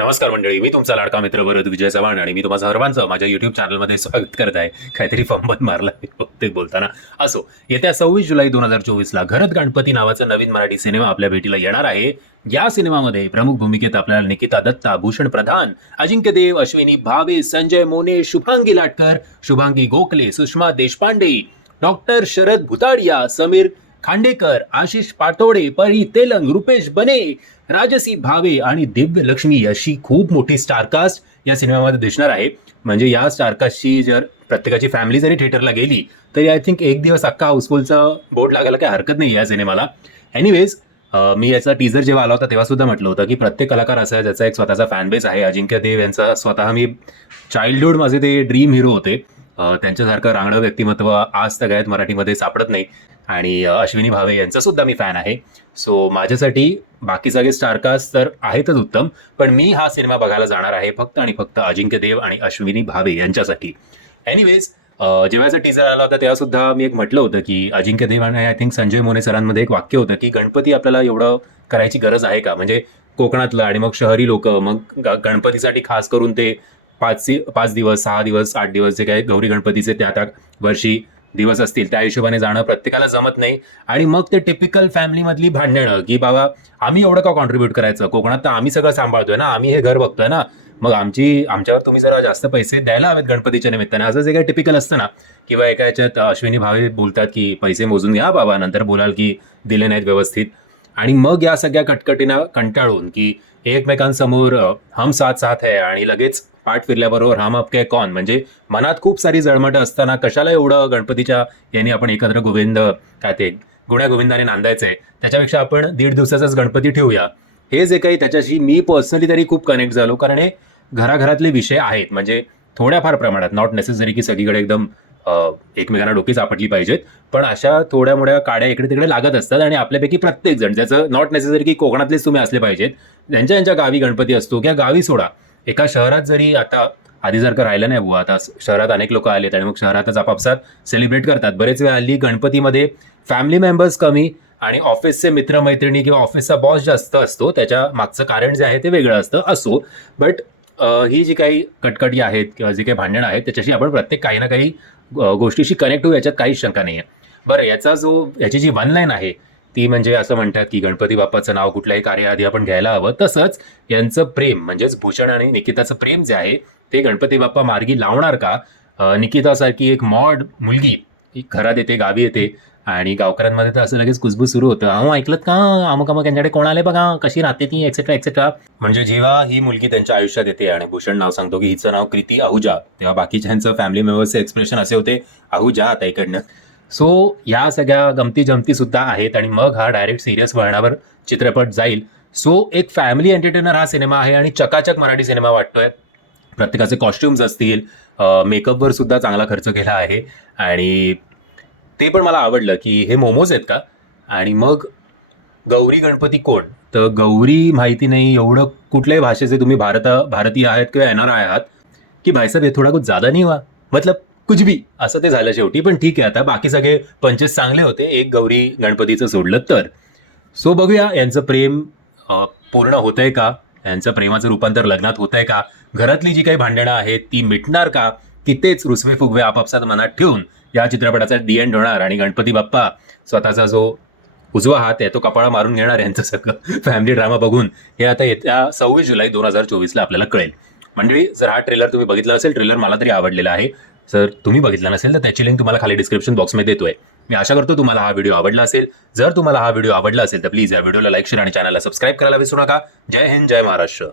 नमस्कार मंडळी, मी तुमचा लाडका मित्र भरत विजय चव्हाण आणि मी तुम्हा सर्वांचं माझ्या युट्यूब चॅनलमध्ये स्वागत करत आहे. काहीतरी फंबत मारला बहुतेक बोलताना. असो, येत्या 26 जुलै 2024ला घरत गणपती नावाचा नवीन मराठी सिनेमा आपल्या भेटीला येणार आहे. या सिनेमामध्ये प्रमुख भूमिकेत आपल्याला निकिता दत्ता, भूषण प्रधान, अजिंक्य देव, अश्विनी भावे, संजय मोने, शुभांगी लाटकर, शुभांगी गोखले, सुषमा देशपांडे, डॉक्टर शरद भुताडिया, समीर खांडेकर, आशिष पाटोडे, परी तेलंग, रुपेश बने, राजसी भावे आणि दिव्य लक्ष्मी अशी खूप मोठी स्टारकास्ट या सिनेमामध्ये दिसणार आहे. म्हणजे या स्टारकास्टची जर प्रत्येकाची फॅमिली जरी थिएटरला गेली तरी आय थिंक एक दिवस अख्खा हाऊसफुलचा बोर्ड लागायला काही हरकत नाही या सिनेमाला. एनिवेज, मी याचा टीजर जेव्हा आला होता तेव्हा सुद्धा म्हटलं होतं की प्रत्येक कलाकार असा ज्याचा एक स्वतःचा फॅन बेस आहे. अजिंक्य देव यांचा स्वतः मी चाइल्डहुड माझे ते ड्रीम हिरो होते. त्यांच्यासारखं रांगडं व्यक्तिमत्व आज तगायत मराठीमध्ये सापडत नाही. आणि अश्विनी भावे यांचा सुद्धा मी फॅन आहे. सो माझ्यासाठी बाकी सगळे स्टारकास्ट तर आहेतच उत्तम, पण मी हा सिनेमा बघायला जाणार आहे फक्त आणि फक्त अजिंक्य देव आणि अश्विनी भावे यांच्यासाठी. एनिवेज, जेव्हा याचा टीजर आला होता तेव्हा सुद्धा मी एक म्हटलं होतं की अजिंक्य देव आणि आय थिंक संजय मोने सरांमध्ये एक वाक्य होतं की गणपती आपल्याला एवढं करायची गरज आहे का. म्हणजे कोकणातलं आणि मग शहरी लोक मग गणपतीसाठी खास करून ते 5 दिवस 6 दिवस 8 दिवस जे काही गौरी गणपतीचे त्या वर्षी दिवस असतील त्या हिशोबाने जाणं प्रत्येकाला जमत नाही. आणि मग ते टिपिकल फॅमिलीमधली भांडणं की बाबा आम्ही एवढं का कॉन्ट्रीब्यूट करायचं, कोकणात तर आम्ही सगळं सांभाळतोय ना, आम्ही हे घर बघतोय ना, मग आमच्यावर तुम्ही जरा जास्त पैसे द्यायला हवेत गणपतीच्या निमित्ताने, असं जे काही टिपिकल असतं ना. किंवा एका याच्यात अश्विनी भावे बोलतात की पैसे मोजून घ्या बाबा, नंतर बोलाल की दिले नाहीत व्यवस्थित. आणि मग या सगळ्या कटकटीनं कंटाळून की एकमेकांसमोर हम साथ साथ है आणि लगेच पाठ फिरल्याबरोबर हम आपके कौन, म्हणजे मनात खूप सारी जळमट असताना कशाला एवढं गणपतीच्या यांनी आपण एकत्र गोविंद काय ते गुण्या गोविंदाने नांदायचंय, त्याच्यापेक्षा आपण 1.5 दिवसाचाच गणपती ठेवूया. हे जे काही त्याच्याशी मी पर्सनली तरी खूप कनेक्ट झालो, कारण हे घराघरातले विषय आहेत. म्हणजे थोड्याफार प्रमाणात, नॉट नेसेसरी की सगळीकडे एकदम एकमेकांना डोकी सापडली पाहिजेत, पण अशा थोड्या मोठ्या काड्या इकडे तिकडे लागत असतात. आणि आपल्यापैकी प्रत्येक जण, ज्याचं नॉट नेसेसरी की कोकणातलेच तुम्ही असले पाहिजेत, ज्यांच्या गावी गणपती असतो किंवा गावी सोडा, एका शहरात जरी आता आधीसारखं राहिलं नाही बुवा, आता शहरात अनेक लोक आलेत आणि मग शहरातच आपापसात सेलिब्रेट करतात. बरेच वेळा हल्ली गणपतीमध्ये फॅमिली मेंबर्स कमी आणि ऑफिसचे मित्रमैत्रिणी किंवा ऑफिसचा बॉस जास्त असतो. त्याच्या मागचं कारण जे आहे ते वेगळं असतं. असो, बट ही जी काही कटकटी आहेत किंवा जी काही भांडणं आहेत त्याच्याशी आपण प्रत्येक काही ना काही गोष्टीशी कनेक्ट होऊ, याच्यात काहीच शंका नाही आहे. बरं, याची जी वन लाईन आहे ती म्हणजे असं म्हणतात की गणपती बाप्पाचं नाव कुठल्याही कार्याआधी आपण घ्यायला हवं. तसंच यांचं प्रेम म्हणजेच भूषण आणि निकिताचं प्रेम जे आहे ते गणपती बाप्पा मार्गी लावणार का. निकितासारखी एक मॉड मुलगी घरात येते, गावी येते आणि गावकऱ्यांमध्ये तर असं लगेच कुजबूज सुरू होतं, अहो ऐकलं का अमुक अमुक यांच्याकडे कोण आले बघा, कशी राहते ती, एक्सेट्रा एक्सेट्रा. म्हणजे जेव्हा ही मुलगी त्यांच्या आयुष्यात येते आणि भूषण नाव सांगतो की हिचं नाव कृती आहुजा, तेव्हा बाकीच्यांचं फॅमिली मेंबर्सचे एक्सप्रेशन असे होते, आहुजा आता इकडनं. सो या सगळ्या गमती जमती सुद्धा आहेत आणि मग हा डायरेक्ट सिरियस वळणावर चित्रपट जाईल. सो एक फॅमिली एंटरटेनर हा सिनेमा आहे आणि चकाचक मराठी सिनेमा वाटतोय. प्रत्येकाचे कॉस्ट्युम्स असतील, मेकअपवर सुद्धा चांगला खर्च केला आहे आणि ते पण मला आवडलं की हे मोमोज आहेत का. आणि मग गौरी गणपती कोण, तर गौरी माहिती नाही एवढं कुठल्याही भाषेचे तुम्ही भारतीय आहेत किंवा एनआरआय आहात की भाईसाहेब हे थोडा कुछ ज्यादा नाही हुआ, मतलब कुछ भी असं ते झालं शेवटी. पण ठीक आहे, आता बाकी सगळे पंचेस चांगले होते, एक गौरी गणपतीचं सोडलं तर. सो बघूया यांचं प्रेम पूर्ण होतंय का, यांचं प्रेमाचं रूपांतर लग्नात होतंय का, घरातली जी काही भांडणं आहेत ती मिटणार का, की तेच रुसवे फुगवे आपापसात मनात ठेवून या चित्रपटाचा डी एंड होणार आणि गणपती बाप्पा स्वतःचा जो उजवा हात आहे तो कपाळा मारून घेणार. यांचं सगळं फॅमिली ड्रामा बघून हे आता येत्या 26 जुलै 2024ला आपल्याला कळेल. मंडळी, जर हा ट्रेलर तुम्ही बघितला असेल, ट्रेलर मला तरी आवडलेला आहे. जर तुम्ही बघितला नसेल तर त्याची लिंक तुम्हाला खाली डिस्क्रिप्शन बॉक्समध्ये देतोय. मी आशा करतो तुम्हाला हा व्हिडिओ आवडला असेल. जर तुम्हाला हा व्हिडिओ आवडला असेल तर प्लीज या व्हिडिओला लाईक, शेअर आणि चॅनलला सबस्क्राईब करायला विसरू नका. जय हिंद, जय महाराष्ट्र.